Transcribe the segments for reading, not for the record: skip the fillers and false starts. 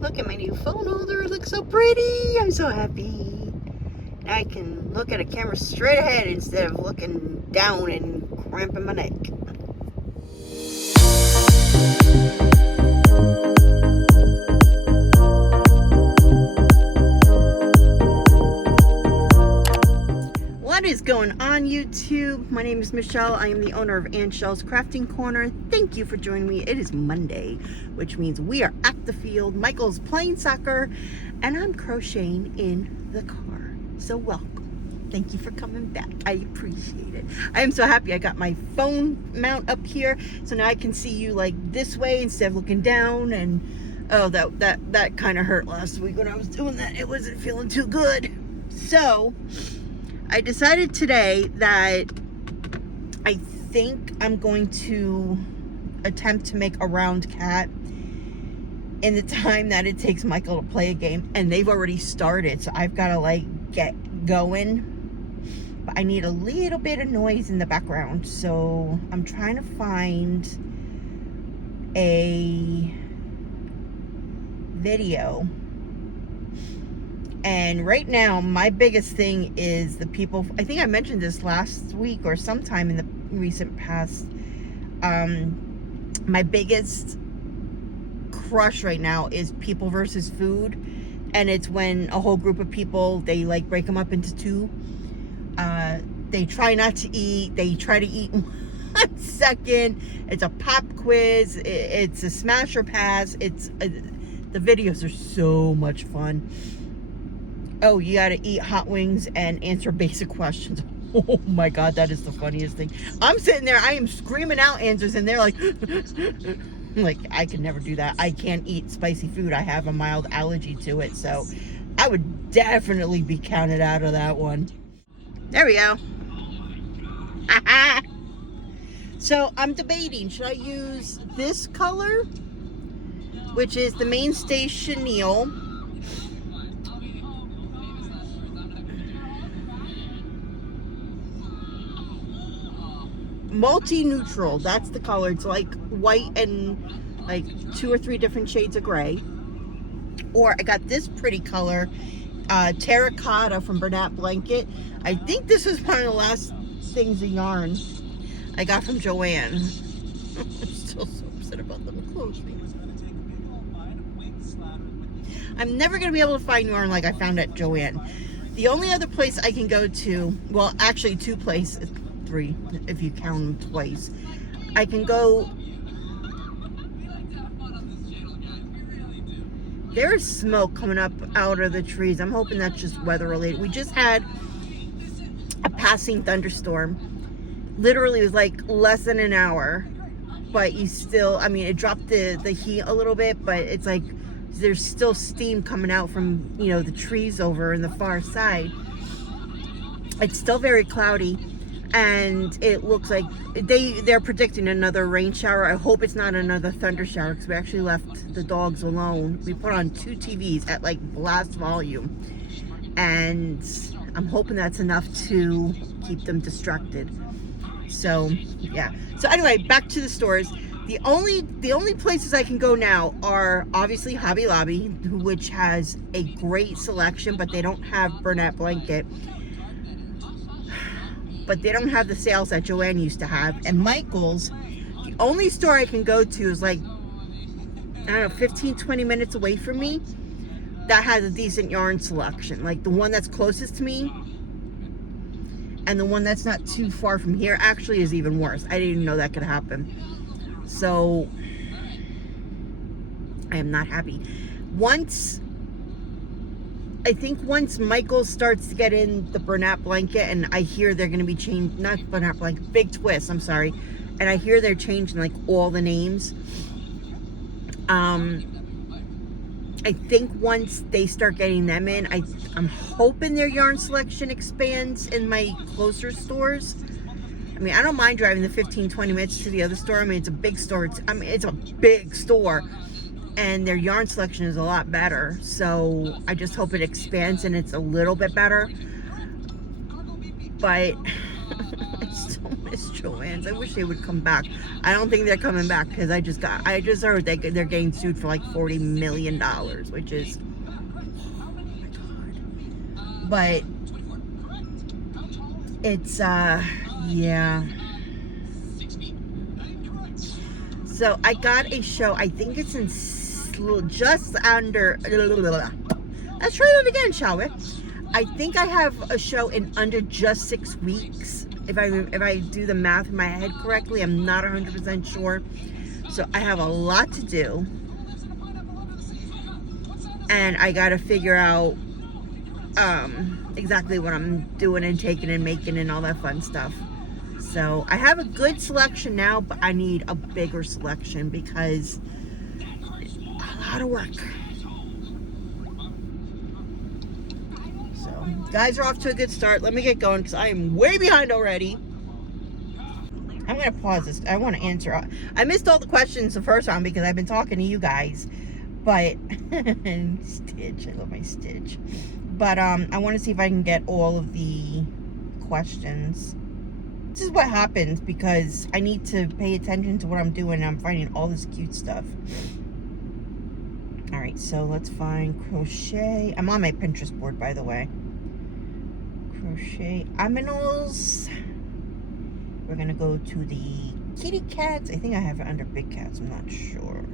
Look at my new phone holder. It looks so pretty. I'm so happy. Now I can look at a camera straight ahead instead of looking down and cramping my neck. What is going on, YouTube? My name is Michelle. I am the owner of Michelle's Crafting Corner. Thank you for joining me. It is Monday, which means we are at the field. Michael's playing soccer, and I'm crocheting in the car. So welcome. Thank you for coming back. I appreciate it. I am so happy I got my phone mount up here, so now I can see you like this way instead of looking down. And oh, that kind of hurt last week when I was doing that. It wasn't feeling too good. So I decided today that I think I'm going to attempt to make a round cat in the time that it takes Michael to play a game, and they've already started, so I've got to like get going. But I need a little bit of noise in the background, so I'm trying to find a video. And right now, my biggest thing is the people. I think I mentioned this last week or sometime in the recent past. My biggest crush right now is people versus food. And it's when a whole group of people, they like break them up into two. They try not to eat. They try to eat in 1 second. It's a pop quiz. It's a smash or pass. The videos are so much fun. Oh, you gotta eat hot wings and answer basic questions. Oh my God, that is the funniest thing. I'm sitting there, I am screaming out answers, and they're like, like, I could never do that. I can't eat spicy food. I have a mild allergy to it, so I would definitely be counted out of that one. There we go. So I'm debating, should I use this color, which is the Mainstay Chenille, multi-neutral, that's the color. It's like white and like 2 or 3 different shades of gray. Or I got this pretty color, terracotta from Bernat Blanket. I think this is one of the last things of yarn I got from Joanne. I'm still so upset about them closing. I'm never going to be able to find yarn like I found at Joanne. The only other place I can go to, well, actually 2 places, 3 if you count them twice. I can go. There's smoke coming up out of the trees. I'm hoping that's just weather related. We just had a passing thunderstorm. Literally, it was like less than an hour, but you still, I mean, it dropped the heat a little bit, but it's like there's still steam coming out from, you know, the trees over in the far side. It's still very cloudy, and it looks like they're predicting another rain shower. I hope it's not another thunder shower, because we actually left the dogs alone. We put on 2 TVs at like blast volume, and I'm hoping that's enough to keep them distracted. So yeah. So anyway, back to the stores. The only places I can go now are obviously Hobby Lobby, which has a great selection, but they don't have Bernat Blanket. But they don't have the sales that Joanne used to have. And Michael's, the only store I can go to is like, I don't know, 15, 20 minutes away from me, that has a decent yarn selection. Like the one that's closest to me and the one that's not too far from here actually is even worse. I didn't even know that could happen. So I am not happy. I think once Michael starts to get in the Bernat Blanket, and I hear they're going to be changed, not Bernat Blanket, Big Twist, I'm sorry. And I hear they're changing like all the names. I think once they start getting them in, I'm hoping their yarn selection expands in my closer stores. I mean, I don't mind driving the 15-20 minutes to the other store. I mean, it's a big store. It's a big store, and their yarn selection is a lot better. So I just hope it expands and it's a little bit better. But I so miss Joann's. I wish they would come back. I don't think they're coming back because I just heard they're getting sued for like $40 million, which is, oh my God. But it's, yeah. So I got a show, I think it's in just under, let's try that again, shall we? I think I have a show in under just 6 weeks. If I do the math in my head correctly, I'm not 100% sure. So I have a lot to do. And I got to figure out exactly what I'm doing and taking and making and all that fun stuff. So I have a good selection now, but I need a bigger selection because a lot of work. So guys are off to a good start. Let me get going because I am way behind already. I'm going to pause this. I want to answer. I missed all the questions the first time because I've been talking to you guys. But Stitch, I love my Stitch. But I want to see if I can get all of the questions. This is what happens because I need to pay attention to what I'm doing and I'm finding all this cute stuff. Alright, so let's find crochet. I'm on my Pinterest board, by the way. Crochet aminals. We're going to go to the kitty cats. I think I have it under big cats. I'm not sure.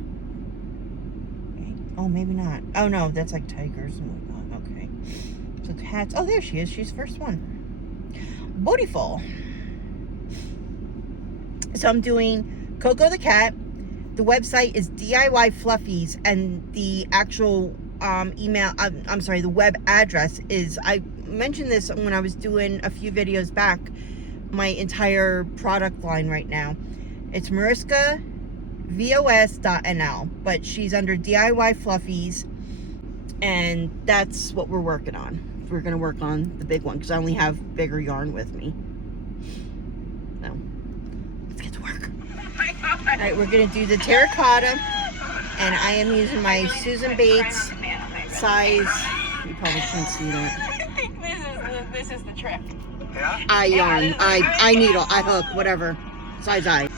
Okay. Oh, maybe not. Oh, no, that's like tigers and whatnot. Okay. So cats. Oh, there she is. She's the first one. Beautiful. So I'm doing CoCo the cat. The website is DIY Fluffies, and the actual the web address is, I mentioned this when I was doing a few videos back, my entire product line right now. It's mariskavos.nl, but she's under DIY Fluffies, and that's what we're working on. We're going to work on the big one because I only have bigger yarn with me. So let's get to work. All right, we're going to do the terracotta, and I am using my Susan Bates size. You probably can't see that. I think this is the trick. Yeah? I yarn, I needle, I hook, whatever. Size I.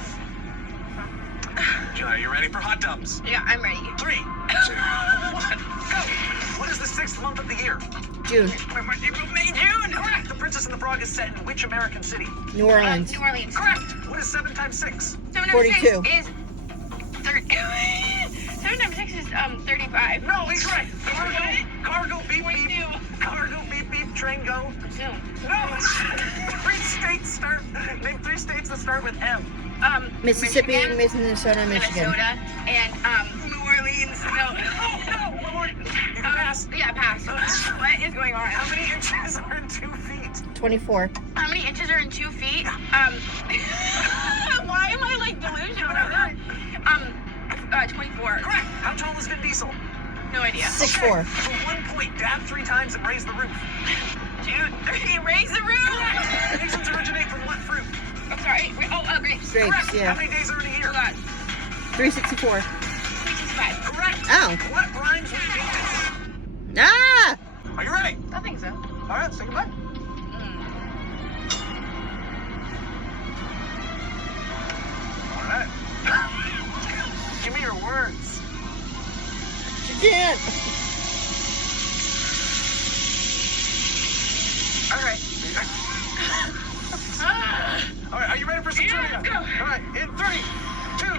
Are you ready for hot tubs? Yeah, I'm ready. 3, 2, 1, go! What is the 6th month of the year? June. May, June. Correct! The Princess and the Frog is set in which American city? New Orleans. New Orleans. Correct! What is 7 times 6? 7 42. times 6 is 7 times 6 is 35. No, incorrect! Cargo beep beep. 22. Cargo beep beep. Train go. Zoom. No! Name 3 states that start with M. Mississippi, Michigan, Minnesota, Michigan. Minnesota, and New Orleans. No. One more. You can pass. Yeah, pass. What is going on? How many inches are in 2 feet? 24. How many inches are in 2 feet? Why am I like delusional? 24. Correct! How tall is Vin Diesel? No idea. 6'4". For 1 point, dab 3 times and raise the roof. Dude, raise the roof. Raisins originate from what fruit? I'm sorry. Grapes. Grapes, Correct. yeah. How many days are in a year? Hold on. 364. 365. Correct. Oh. What rhymes with beaches? Ah! Are you ready? I think so. All right, say goodbye. All right. Give me your words. She can't. All right. All right, are you ready for some trivia? let's go. All right, in 3, 2, 1.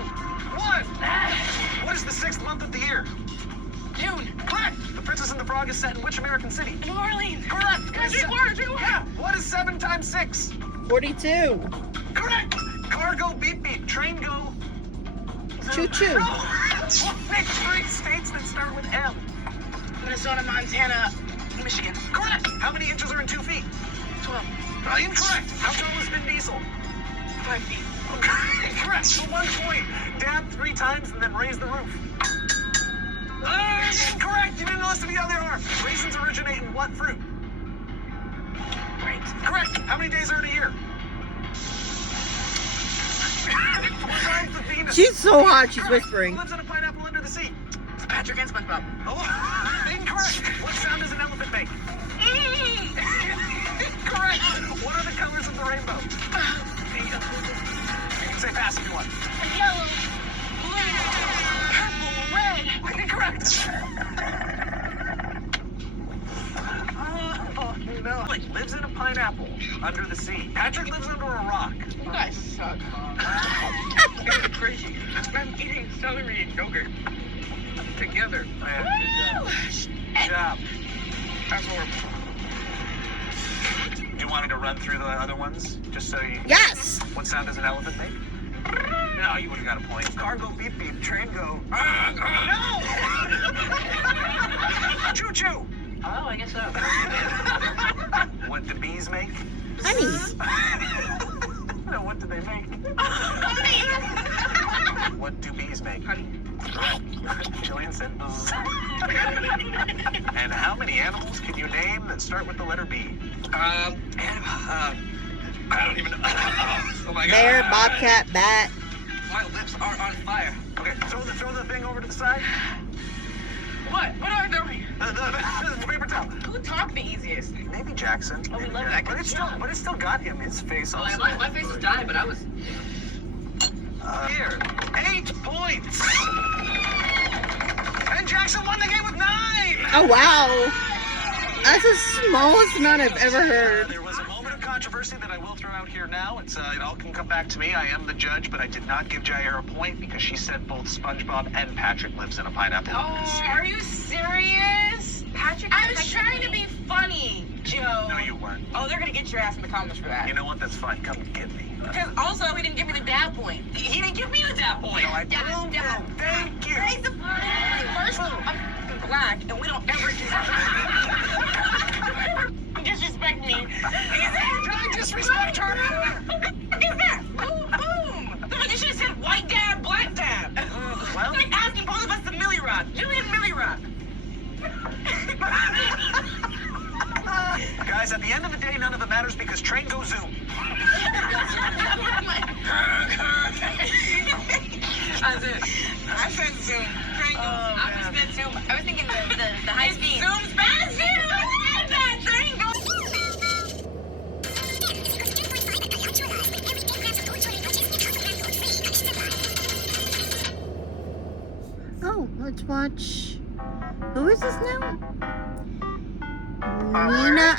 What is the 6th month of the year? June. Correct. The Princess and the Frog is set in which American city? New Orleans. Correct. Yeah. What is 7 times 6? 42. Correct. Cargo beep beep. Train go. Choo choo. Name 3 states that start with M. Minnesota, Montana, Michigan. Correct. How many inches are in 2 feet? 12. Incorrect. How tall is Vin Diesel? 5 feet. Correct. So 1 point. Dab 3 times and then raise the roof. Incorrect. You didn't listen to the other arm. Raisins originate in what fruit? Grapes. Correct. How many days are in a year? 4 times the Venus. She's so hot, she's Correct. whispering. Who lives in a pineapple under the sea? It's Patrick and SpongeBob. Oh, incorrect. What sound does an elephant make? Correct. What are the colors of the rainbow? You can say pass if you want. Yellow, blue, purple, red. Incorrect. Oh, no. Like, lives in a pineapple under the sea. Patrick lives under a rock. You guys suck. It's crazy. I'm eating celery and yogurt together. Man, good job. That's horrible. Do you want me to run through the other ones? Just so you... Yes. What sound does an elephant make? No, you would have got a point. Car go beep beep, train go... no! Choo choo! Oh, I guess so. What do bees make? Honey. No, what do they make? What do bees make? Honey. Jillian said buzz. And how many animals can you name that start with the letter B? I don't even know. Oh my god. Bear, bobcat, bat. My lips are on fire. Okay, throw the thing over to the side. What? What are we doing? The paper towel. Who talked the easiest? Maybe Jackson. Oh, we love that. But it still got him his face also. My face was dying, but I was... Here, 8 points. And Jackson won the game with 9. Oh, wow. That's the smallest amount I've ever heard. There was a moment of controversy that I will throw out here now. It all can come back to me. I am the judge, but I did not give Jair a point because she said both SpongeBob and Patrick lives in a pineapple. Oh, are you serious? Patrick, I was trying to be funny, Joe. No, you weren't. Oh, they're gonna get your ass in the comments for that. You know what? That's fine. Come get me. Because also, he didn't give me the dab point. He didn't give me the dab point. No, I proved it. Thank you. He's the first one. I'm black, and we don't ever disrespect me. Did I disrespect her? Look at that. Boom, boom. You should have said white dab, black dab. Well. It's like asking both of us to Millie Rock. Julian Millie Rock. Guys, at the end of the day, none of it matters because train goes zoom. I said zoom. Train goes. I said zoom. I was thinking the high speed. Zoom's fast. Zoom. That train goes. Oh, let's watch. Who is this now? Nina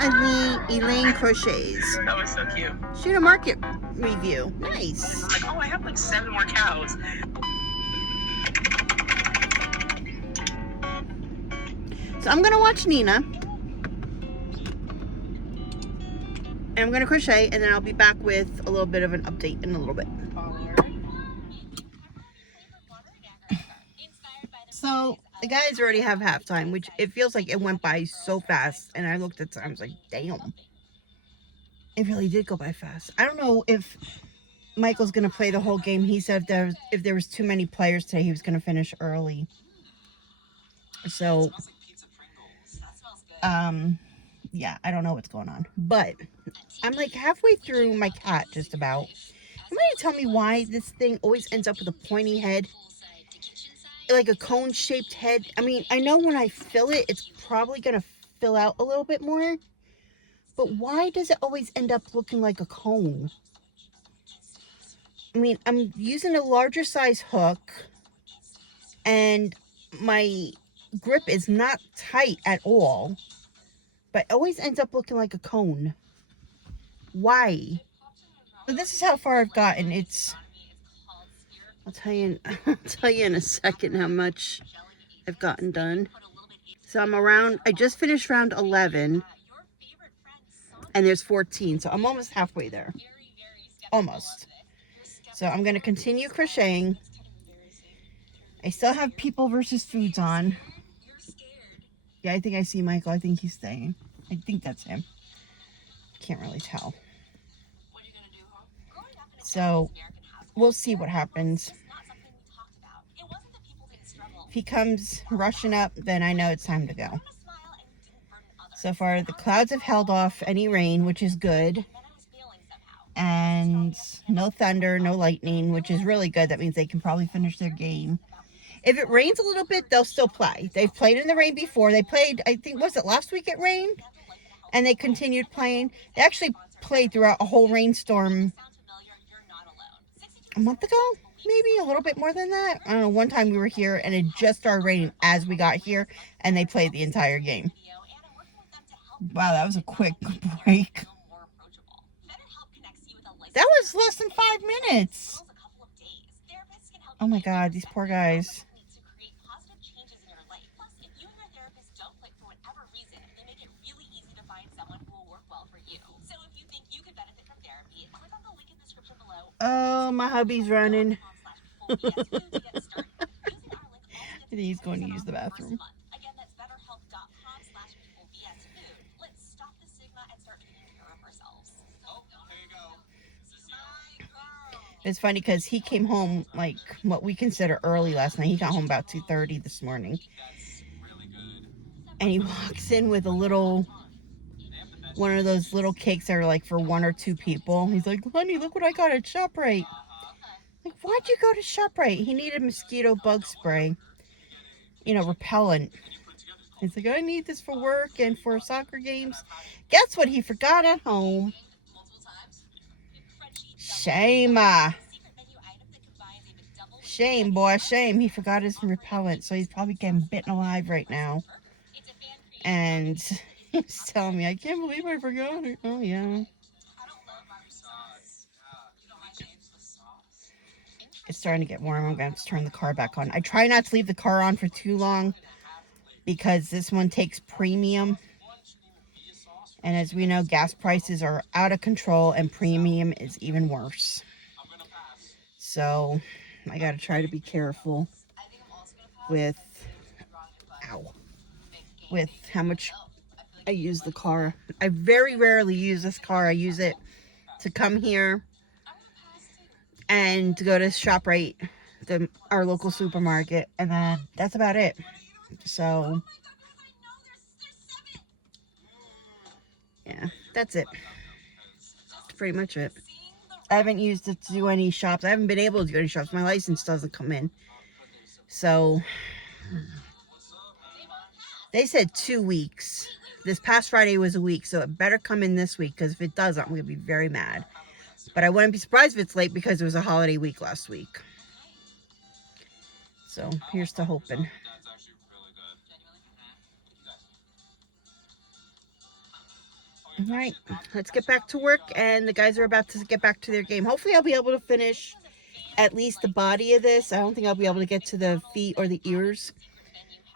Elaine Crochets. That was so cute. Shoot a market review. Nice. I'm like, oh, I have like 7 more cows. So I'm gonna watch Nina. And I'm gonna crochet, and then I'll be back with a little bit of an update in a little bit. So the guys already have halftime, which it feels like it went by so fast. And I looked at time, I was like, damn. It really did go by fast. I don't know if Michael's going to play the whole game. He said if there was too many players today, he was going to finish early. So, yeah, I don't know what's going on. But I'm like halfway through my cat, just about. You might tell me why this thing always ends up with a pointy head? Like a cone-shaped head. I mean, I know when I fill it, it's probably going to fill out a little bit more. But why does it always end up looking like a cone? I mean, I'm using a larger size hook. And my grip is not tight at all. But it always ends up looking like a cone. Why? So this is how far I've gotten. It's... I'll tell you in a second how much I've gotten done. So I just finished round 11. And there's 14. So I'm almost halfway there. Almost. So I'm going to continue crocheting. I still have People versus Foods on. Yeah, I think I see Michael. I think he's staying. I think that's him. Can't really tell. So we'll see what happens. If he comes rushing up, then I know it's time to go. So far, the clouds have held off any rain, which is good. And no thunder, no lightning, which is really good. That means they can probably finish their game. If it rains a little bit, they'll still play. They've played in the rain before. They played, I think, was it last week it rained? And they continued playing. They actually played throughout a whole rainstorm month ago, maybe a little bit more than that. I don't know, one time we were here and it just started raining as we got here and they played the entire game. Wow, that was a quick break. That was less than 5 minutes. Oh my God, these poor guys. Oh, my hubby's running. I think he's going to use the bathroom. It's funny because he came home like what we consider early last night. He got home about 2:30 this morning. And he walks in with a little, one of those little cakes that are like for 1 or 2 people. He's like, honey, look what I got at ShopRite. Like, why'd you go to ShopRite? He needed mosquito bug spray, you know, repellent. He's like, I need this for work and for soccer games. Guess what he forgot at home? Shame. Shame, boy, shame. He forgot his repellent, so he's probably getting bitten alive right now. And he's telling me, I can't believe I forgot it. Oh, yeah. It's starting to get warm. I'm going to turn the car back on. I try not to leave the car on for too long because this one takes premium. And as we know, gas prices are out of control and premium is even worse. So I got to try to be careful with, with how much I use the car. I very rarely use this car. I use it to come here and to go to ShopRite, our local supermarket, and then that's about it. So, yeah, that's it. That's pretty much it. I haven't used it to do any shops. I haven't been able to do any shops. My license doesn't come in. So, they said 2 weeks. This past Friday was a week, so it better come in this week, because if it doesn't, I'm going to be very mad. But I wouldn't be surprised if it's late because it was a holiday week last week. So, here's to hoping. Alright, let's get back to work, and the guys are about to get back to their game. Hopefully I'll be able to finish at least the body of this. I don't think I'll be able to get to the feet or the ears.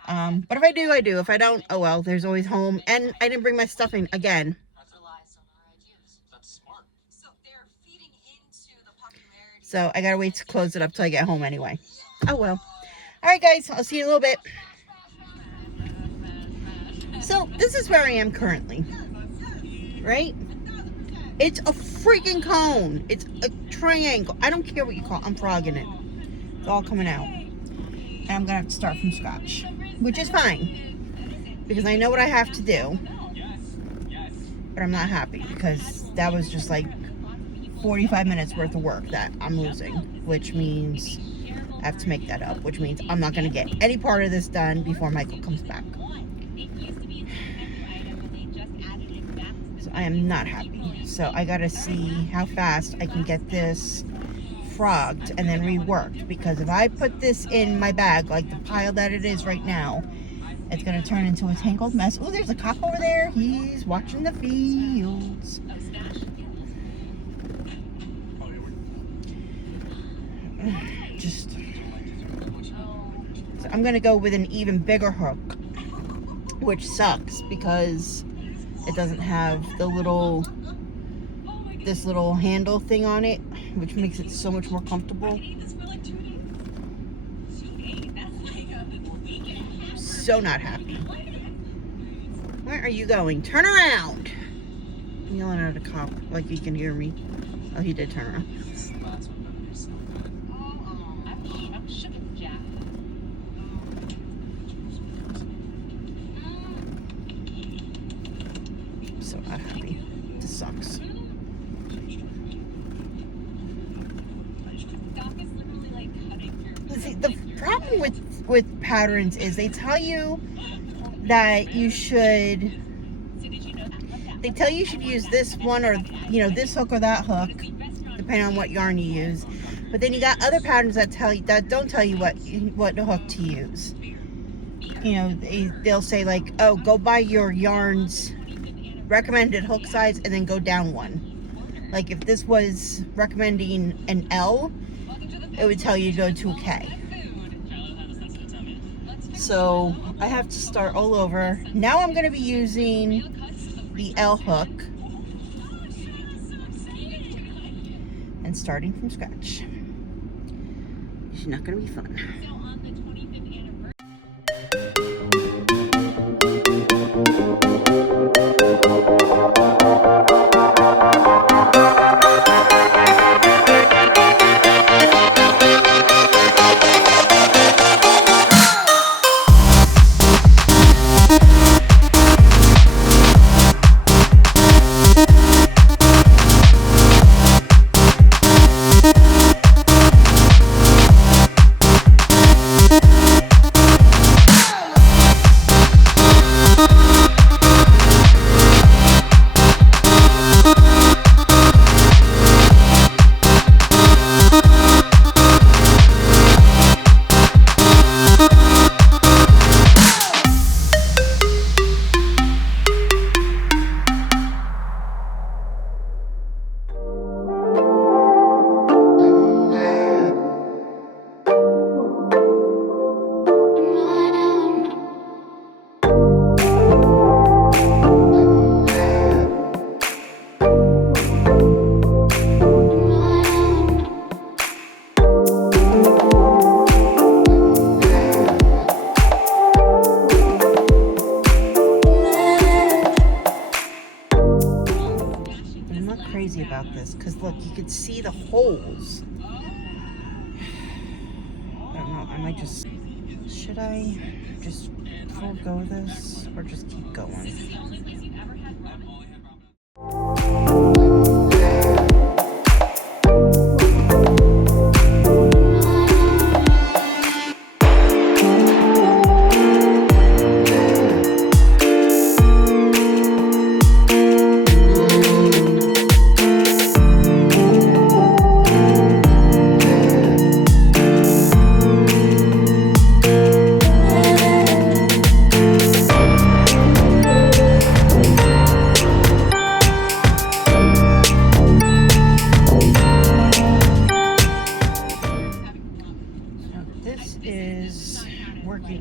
But if I do, I do. If I don't, oh well, there's always home. And I didn't bring my stuffing again. So I gotta wait to close it up till I get home anyway. Oh well. Alright guys, I'll see you in a little bit. So this is where I am currently. Right? It's a freaking cone. It's a triangle. I don't care what you call it. I'm frogging it. It's all coming out. And I'm gonna have to start from scratch. Which is fine. Because I know what I have to do. But I'm not happy because that was just like 45 minutes worth of work that I'm losing, which means I have to make that up, which means I'm not going to get any part of this done before Michael comes back. So I am not happy. So I got to see how fast I can get this frogged and then reworked, because if I put this in my bag like the pile that it is right now, it's going to turn into a tangled mess. Oh, there's a cop over there. He's watching the fields. So I'm going to go with an even bigger hook, which sucks because it doesn't have the this little handle thing on it, which makes it so much more comfortable. So not happy. Where are you going? Turn around! I'm yelling at a cop like he can hear me. Oh, he did turn around. So not happy. This sucks. See, the problem with patterns is they tell you that you should, use this one or, this hook or that hook, depending on what yarn you use. But then you got other patterns that don't tell you what hook to use. You know, they'll say like, oh, go buy your yarn's recommended hook size and then go down one. Like if this was recommending an L, it would tell you to go to a K. So I have to start all over. Now I'm going to be using the L hook and starting from scratch. It's not going to be fun. About this because look, you can see the holes. I don't know, I might just, should I just forego this or just keep going?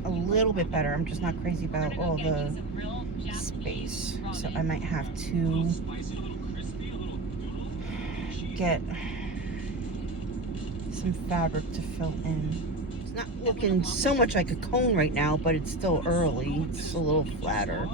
A little bit better. I'm just not crazy about all the space, so I might have to get some fabric to fill in. It's not looking so much like a cone right now, but it's still early. It's a little flatter.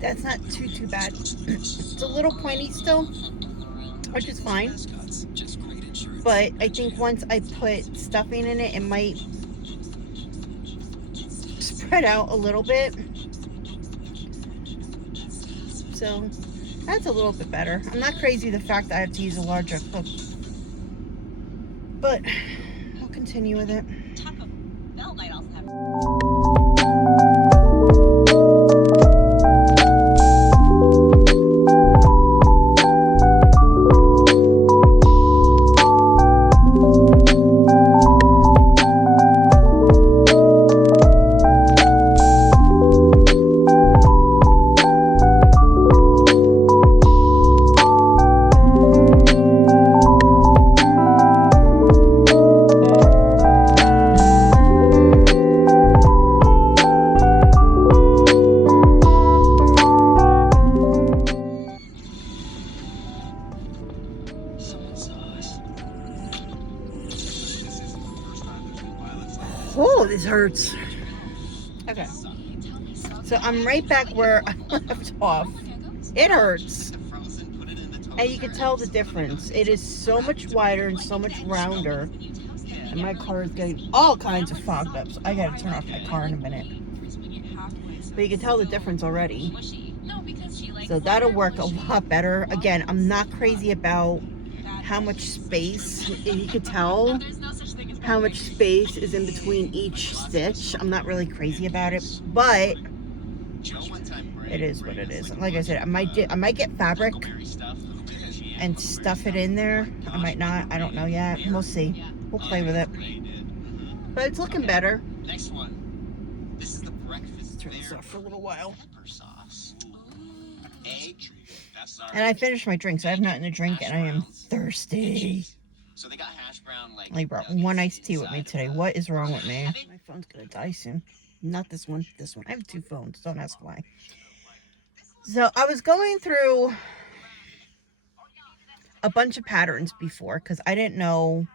That's not too bad. It's a little pointy still, which is fine. But I think once I put stuffing in it, it might spread out a little bit. So that's a little bit better. I'm not crazy the fact that I have to use a larger hook, but I'll continue with it. Taco Bell might also have. Oh, this hurts. Okay. So I'm right back where I left off. It hurts. And you can tell the difference. It is so much wider and so much rounder. And my car is getting all kinds of fogged up. So I gotta turn off my car in a minute. But you can tell the difference already. So that'll work a lot better. Again, I'm not crazy about how much space. You can tell how much space is in between each stitch. I'm not really crazy about it. But it is what it is. Like I said, I might get fabric and stuff it in there. I might not. I don't know yet. We'll see. We'll play with it. But it's looking better. Next one. This is the breakfast. Turn this off for a little while. And I finished my drink, so I have nothing to drink, and I am thirsty. So they got hash brown, I brought one iced tea with me today. What is wrong with me? My phone's gonna die soon. Not this one. This one. I have two phones. Don't ask why. So I was going through a bunch of patterns before because I didn't know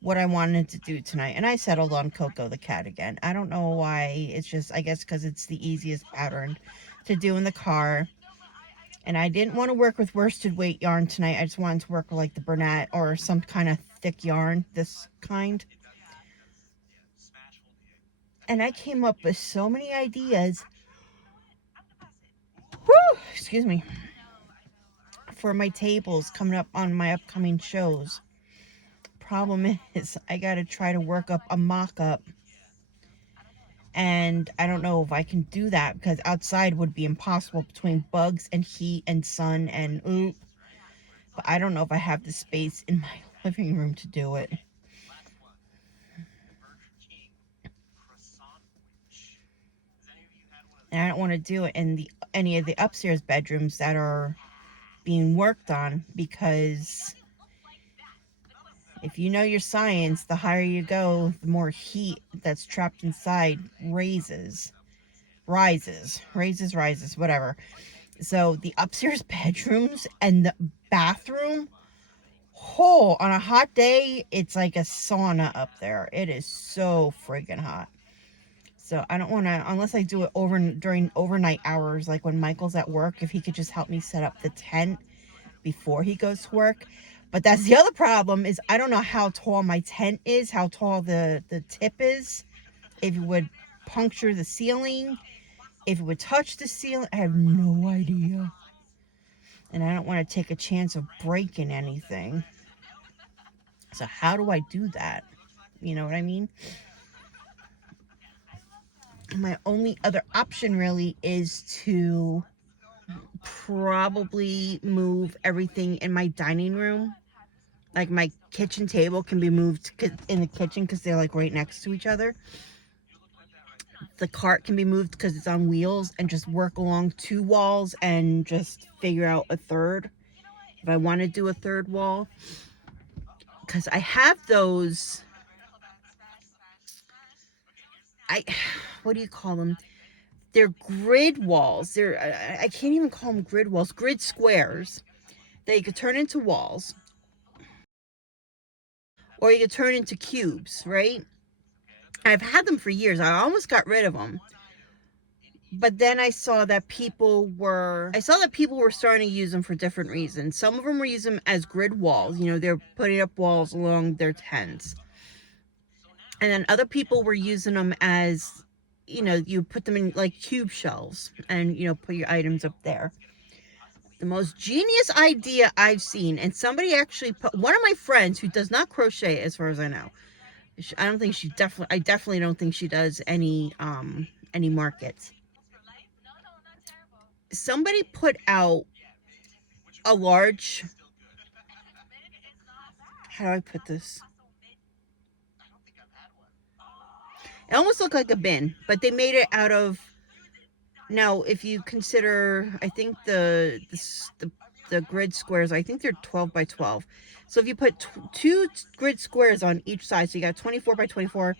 what I wanted to do tonight. And I settled on CoCo the cat again. I don't know why. It's just, I guess, because it's the easiest pattern to do in the car. And I didn't want to work with worsted weight yarn tonight. I just wanted to work with like the Bernat or some kind of thick yarn, this kind. And I came up with so many ideas. Woo! Excuse me. For my tables coming up on my upcoming shows. Problem is, I got to try to work up a mock-up. And I don't know if I can do that because outside would be impossible between bugs and heat and sun and ooh. But I don't know if I have the space in my living room to do it. And I don't want to do it in any of the upstairs bedrooms that are being worked on because if you know your science, the higher you go, the more heat that's trapped inside rises, whatever. So the upstairs bedrooms and the bathroom, on a hot day, it's like a sauna up there. It is so friggin' hot. So I don't want to, unless I do it during overnight hours, like when Michael's at work, if he could just help me set up the tent before he goes to work. But that's the other problem is I don't know how tall my tent is, how tall the tip is, if it would puncture the ceiling, if it would touch the ceiling. I have no idea. And I don't want to take a chance of breaking anything. So how do I do that? You know what I mean? My only other option really is to probably move everything in my dining room. Like my kitchen table can be moved in the kitchen because they're like right next to each other. The cart can be moved because it's on wheels and just work along two walls and just figure out a third. If I want to do a third wall. Because I have those, what do you call them? They're grid walls. I can't even call them grid walls. Grid squares that you could turn into walls. Or you could turn into cubes, right? I've had them for years. I almost got rid of them. But then I saw that people were starting to use them for different reasons. Some of them were using them as grid walls. You know, they're putting up walls along their tents. And then other people were using them as, you know, you put them in like cube shelves and, you know, put your items up there. The most genius idea I've seen, and somebody actually put, one of my friends who does not crochet as far as I know, I definitely don't think she does any markets. Somebody put out a large, how do I put this? It almost looked like a bin, but they made it out of, now if you consider, I think the grid squares, I think they're 12 by 12. So if you put two grid squares on each side, so you got 24 by 24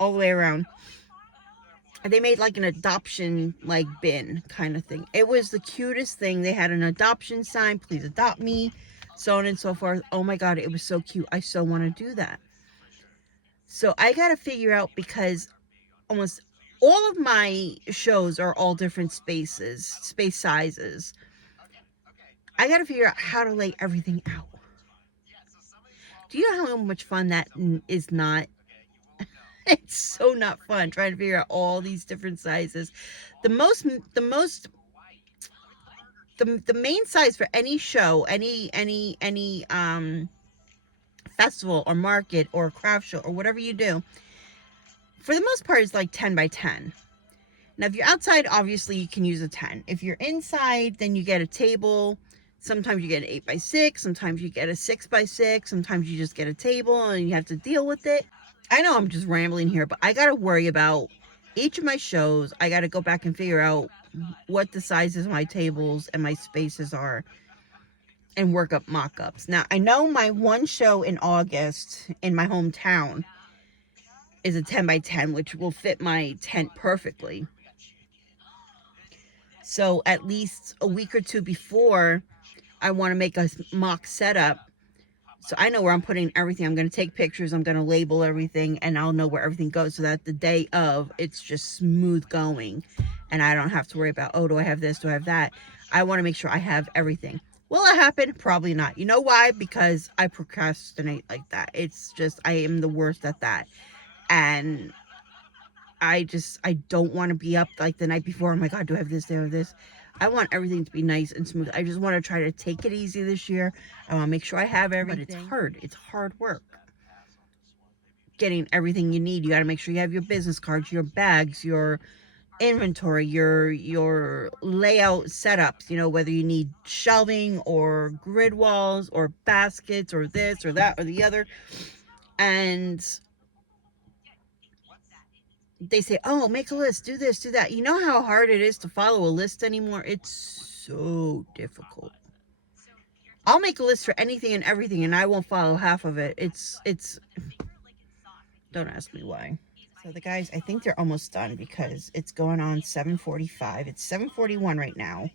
all the way around. And they made like an adoption like bin kind of thing. It was the cutest thing. They had an adoption sign, please adopt me, so on and so forth. Oh my God, it was so cute. I so want to do that. So I got to figure out, because almost all of my shows are all different space sizes. I got to figure out how to lay everything out. Do you know how much fun that is not? It's so not fun trying to figure out all these different sizes. The most, the most, the main size for any show, any festival or market or craft show or whatever you do, for the most part, is like 10 by 10. Now, if you're outside, obviously you can use a 10. If you're inside, then you get a table. Sometimes you get an 8 by 6. Sometimes you get a 6 by 6. Sometimes you just get a table and you have to deal with it. I know I'm just rambling here, but I got to worry about each of my shows. I got to go back and figure out what the sizes of my tables and my spaces are and work up mock-ups. Now, I know my one show in August in my hometown is a 10 by 10, which will fit my tent perfectly. So at least a week or two before, I want to make a mock setup. So I know where I'm putting everything. I'm going to take pictures. I'm going to label everything, and I'll know where everything goes, so that the day of, it's just smooth going. And I don't have to worry about, oh, do I have this? Do I have that? I want to make sure I have everything. Will it happen? Probably not. You know why? Because I procrastinate like that. It's just, I am the worst at that. And I don't want to be up like the night before. Oh my God, do I have this? Do I have this? I want everything to be nice and smooth. I just want to try to take it easy this year. I want to make sure I have everything. But it's hard. It's hard work. Getting everything you need. You got to make sure you have your business cards, your bags, your inventory, your layout setups. You know, whether you need shelving or grid walls or baskets or this or that or the other. And they say, oh, make a list, do this, do that. You know how hard it is to follow a list anymore? It's so difficult. I'll make a list for anything and everything, and I won't follow half of it. It's don't ask me why. So the guys, I think they're almost done, because it's going on 7:45. It's 7:41 right now.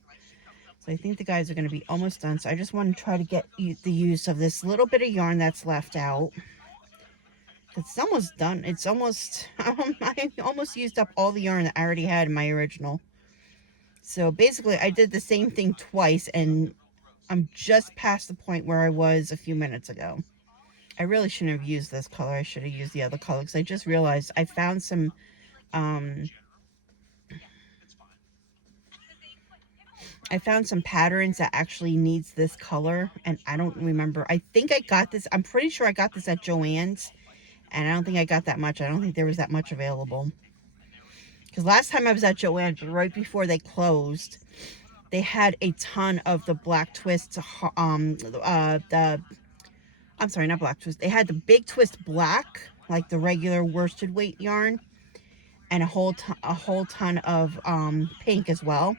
So I think the guys are going to be almost done. So I just want to try to get the use of this little bit of yarn that's left out. It's almost done. It's almost, I almost used up all the yarn that I already had in my original. So basically, I did the same thing twice, and I'm just past the point where I was a few minutes ago. I really shouldn't have used this color. I should have used the other color, because I just realized I found some, patterns that actually needs this color, and I don't remember. I think I got this. I'm pretty sure I got this at Joann's. And I don't think I got that much. I don't think there was that much available. Because last time I was at Joann's, right before they closed, they had a ton of the black twist, I'm sorry, not black twist. They had the big twist black, like the regular worsted weight yarn, and a whole ton of pink as well.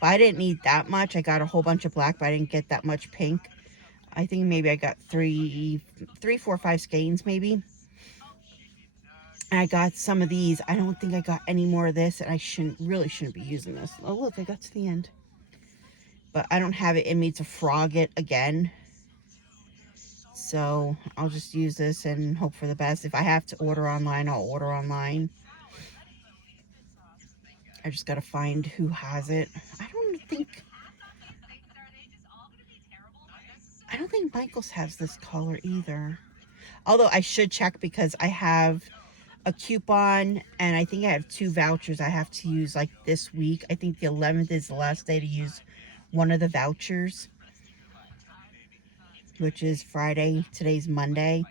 But I didn't need that much. I got a whole bunch of black, but I didn't get that much pink. I think maybe I got 3, 4, 5 skeins maybe. I got some of these. I don't think I got any more of this, and I really shouldn't be using this. Oh, look, I got to the end. But I don't have it in me to frog it again. So I'll just use this and hope for the best. If I have to order online, I'll order online. I just got to find who has it. I don't think Michael's has this color either. Although I should check, because I have a coupon, and I think I have 2 vouchers I have to use like this week. I think the 11th is the last day to use one of the vouchers, which is Friday. Today's Monday.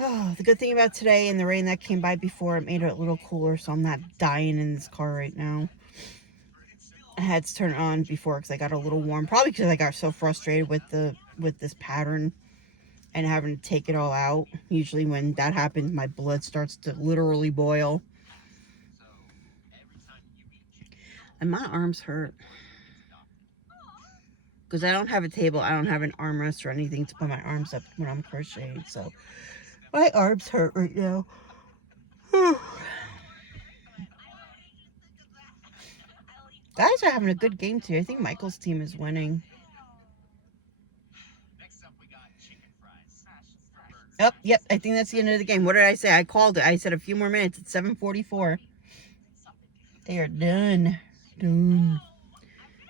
Oh, the good thing about today and the rain that came by before, it made it a little cooler, so I'm not dying in this car right now. I had to turn it on before because I got a little warm. Probably because I got so frustrated with this pattern and having to take it all out. Usually when that happens, my blood starts to literally boil. And my arms hurt. Because I don't have a table. I don't have an armrest or anything to put my arms up when I'm crocheting. So my arms hurt right now. Guys are having a good game today. I think Michael's team is winning. Oh, yep. I think that's the end of the game. What did I say? I called it. I said a few more minutes. It's 7:44. They are done. Done.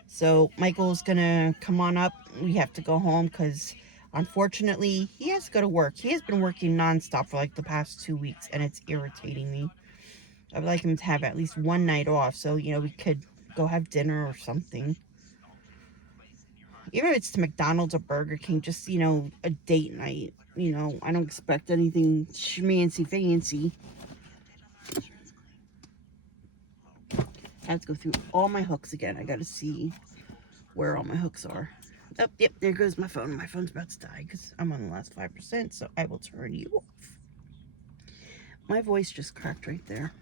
So Michael's going to come on up. We have to go home because, unfortunately, he has to go to work. He has been working nonstop for like the past 2 weeks, and it's irritating me. I would like him to have at least one night off so, you know, we could go have dinner or something. Even if it's to McDonald's or Burger King, just, you know, a date night. You know, I don't expect anything schmancy fancy. I have to go through all my hooks again. I got to see where all my hooks are. Oh, yep, there goes my phone. My phone's about to die because I'm on the last 5%, so I will turn you off. My voice just cracked right there.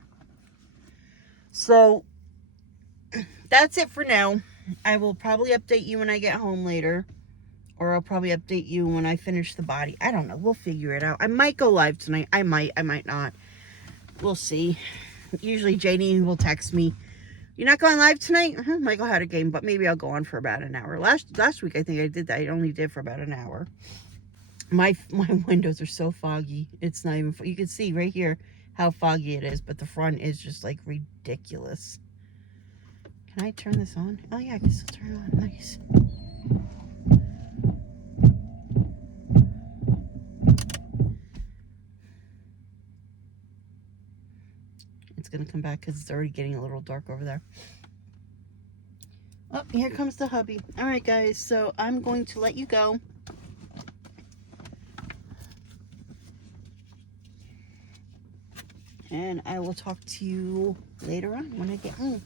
So, that's it for now. I will probably update you when I get home later. Or I'll probably update you when I finish the body. I don't know. We'll figure it out. I might go live tonight. I might not. We'll see. Usually Janie will text me, "You're not going live tonight?" Michael had a game, but maybe I'll go on for about an hour. Last week I think I did that. I only did for about an hour. My windows are so foggy. It's not even... You can see right here how foggy it is, but the front is just like ridiculous. Can I turn this on? Oh yeah, I can still turn it on. Nice. It's gonna come back because it's already getting a little dark over there. Oh, here comes the hubby. All right, guys, so I'm going to let you go. And I will talk to you later on when I get home.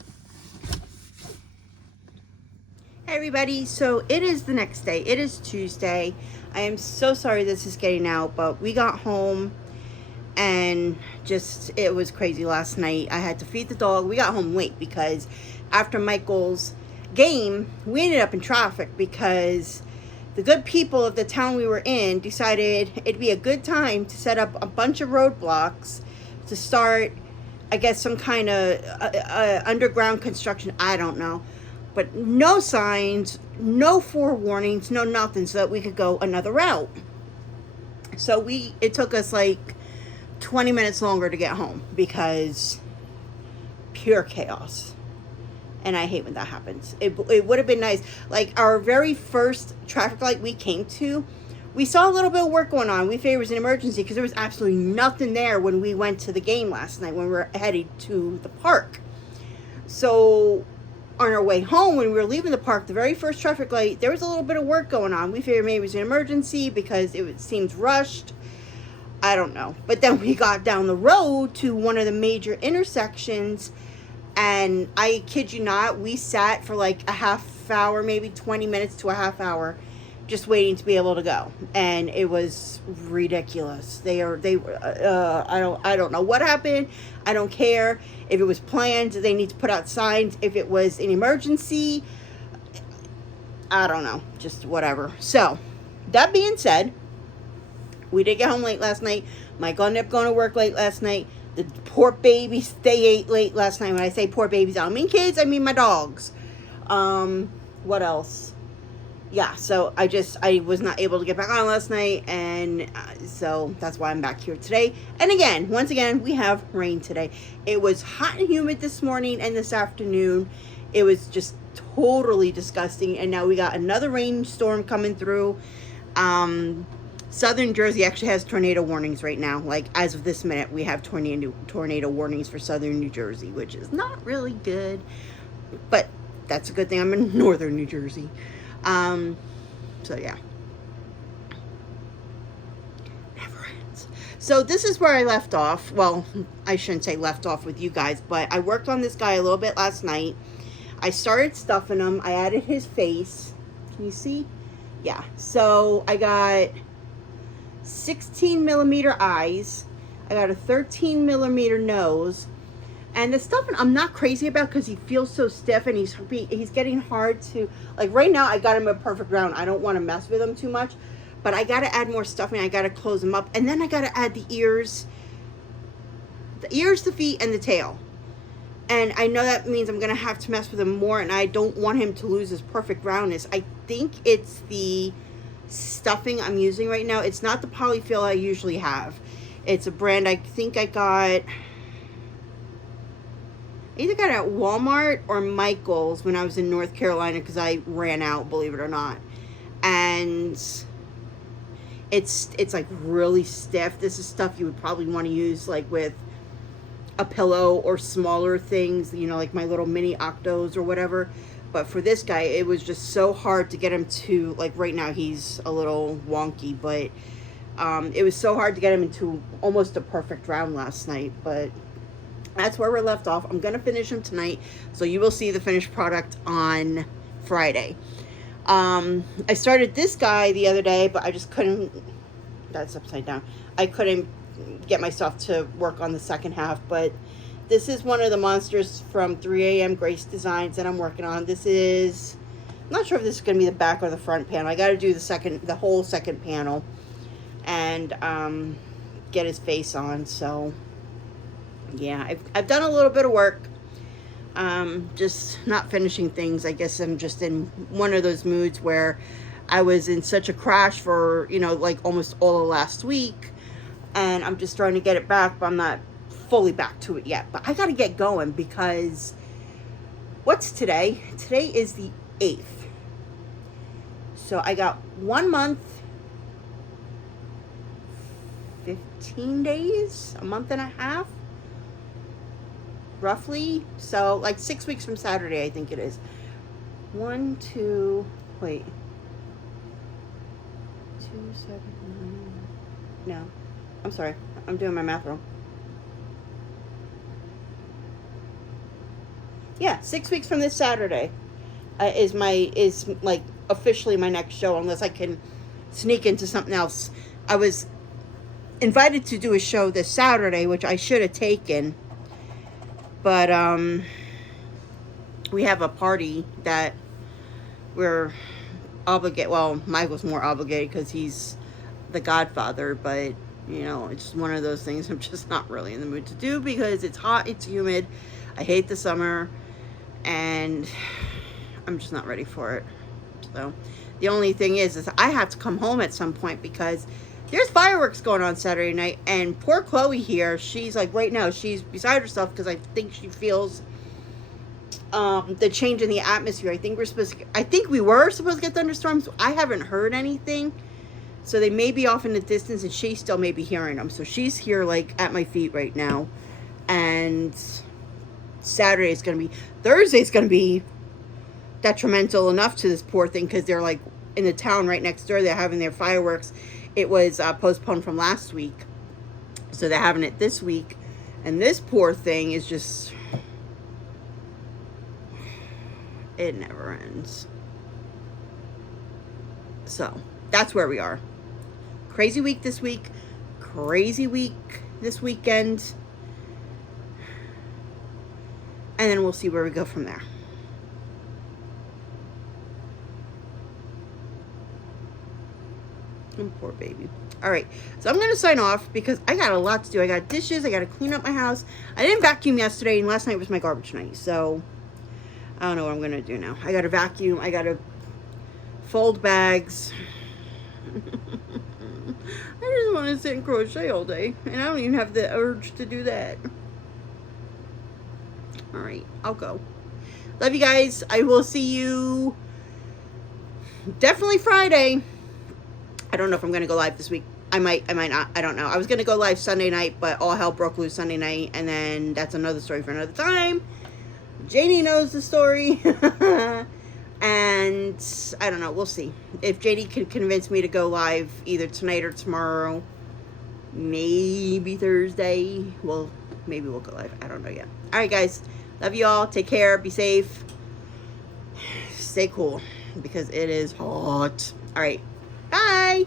Hey everybody, so it is the next day. It is Tuesday. I am so sorry this is getting out, but we got home and just, it was crazy last night. I had to feed the dog. We got home late because after Michael's game, we ended up in traffic because the good people of the town we were in decided it'd be a good time to set up a bunch of roadblocks to start, I guess, some kind of underground construction. I don't know. But no signs, no forewarnings, no nothing, so that we could go another route. So it took us like 20 minutes longer to get home because pure chaos. And I hate when that happens. It would have been nice. Like our very first traffic light we came to, we saw a little bit of work going on. We figured it was an emergency because there was absolutely nothing there when we went to the game last night when we were headed to the park. So on our way home, when we were leaving the park, the very first traffic light, there was a little bit of work going on. We figured maybe it was an emergency because it seems rushed. I don't know. But then we got down the road to one of the major intersections, and I kid you not, we sat for like a half hour, maybe 20 minutes to a half hour, just waiting to be able to go. And it was ridiculous. I don't know what happened. I don't care if it was planned. They need to put out signs. If it was an emergency, I don't know, just whatever. So that being said, we did get home late last night. Michael ended up going to work late last night. The poor babies, they ate late last night. When I say poor babies, I don't mean kids, I mean my dogs. What else? Yeah, so I was not able to get back on last night, and so that's why I'm back here today. And again, once again, we have rain today. It was hot and humid this morning and this afternoon. It was just totally disgusting, and now we got another rainstorm coming through. Southern Jersey actually has tornado warnings right now. Like, as of this minute, we have tornado warnings for southern New Jersey, which is not really good, but that's a good thing. I'm in northern New Jersey. So yeah. Never ends. So this is where I left off. Well, I shouldn't say left off with you guys, but I worked on this guy a little bit last night. I started stuffing him. I added his face. Can you see? Yeah. So I got 16 millimeter eyes. I got a 13 millimeter nose. And the stuff I'm not crazy about because he feels so stiff and he's getting hard to, like right now I got him a perfect round. I don't want to mess with him too much, but I got to add more stuffing. I got to close him up, and then I got to add the ears, the feet, and the tail. And I know that means I'm going to have to mess with him more, and I don't want him to lose his perfect roundness. I think it's the stuffing I'm using right now. It's not the polyfill I usually have. It's a brand I think I got... I either got it at Walmart or Michael's when I was in North Carolina because I ran out, believe it or not. And it's like really stiff. This is stuff you would probably want to use like with a pillow or smaller things, you know, like my little mini octos or whatever. But for this guy, it was just so hard to get him to, like right now he's a little wonky, but it was so hard to get him into almost a perfect round last night. But that's where we're left off. I'm going to finish him tonight, so you will see the finished product on Friday. I started this guy the other day, but I just couldn't, that's upside down. I couldn't get myself to work on the second half, but this is one of the monsters from 3 a.m. Grace Designs that I'm working on. This is, I'm not sure if this is going to be the back or the front panel. I got to do the whole second panel and get his face on. So yeah, I've done a little bit of work. Just not finishing things. I guess I'm just in one of those moods where I was in such a crash for, you know, like almost all of last week, and I'm just trying to get it back, but I'm not fully back to it yet. But I got to get going because what's today? Today is the 8th. So I got 1 month, 15 days, a month and a half, roughly. So like 6 weeks from Saturday, I think it is. 1, 2, wait. 2, 7, 9. No, I'm sorry. I'm doing my math wrong. Yeah, 6 weeks from this Saturday is like officially my next show, unless I can sneak into something else. I was invited to do a show this Saturday, which I should have taken, but we have a party that we're obligated. Well, Michael's more obligated because he's the godfather, but you know, it's one of those things I'm just not really in the mood to do because it's hot, it's humid, I hate the summer, and I'm just not ready for it. So the only thing is I have to come home at some point because there's fireworks going on Saturday night, and poor Chloe here, she's like, right now she's beside herself because I think she feels the change in the atmosphere. I think we were supposed to get thunderstorms. I haven't heard anything, so they may be off in the distance, and she still may be hearing them. So she's here like at my feet right now, and Thursday's gonna be detrimental enough to this poor thing because they're like in the town right next door. They're having their fireworks. It was postponed from last week, so they're having it this week, and this poor thing is just, it never ends. So that's where we are. Crazy week this week, crazy week this weekend, and then we'll see where we go from there. Poor baby. All right, so I'm going to sign off because I got a lot to do. I got dishes. I got to clean up my house. I didn't vacuum yesterday, and last night was my garbage night. So I don't know what I'm going to do now. I got to vacuum. I got to fold bags. I just want to sit and crochet all day, and I don't even have the urge to do that. All right, I'll go. Love you guys. I will see you definitely Friday. I don't know if I'm going to go live this week. I might not. I don't know. I was going to go live Sunday night, but all hell broke loose Sunday night, and then that's another story for another time. JD knows the story. And I don't know. We'll see. If JD can convince me to go live either tonight or tomorrow, maybe Thursday, well, maybe we'll go live. I don't know yet. All right, guys. Love you all. Take care. Be safe. Stay cool because it is hot. All right. Bye.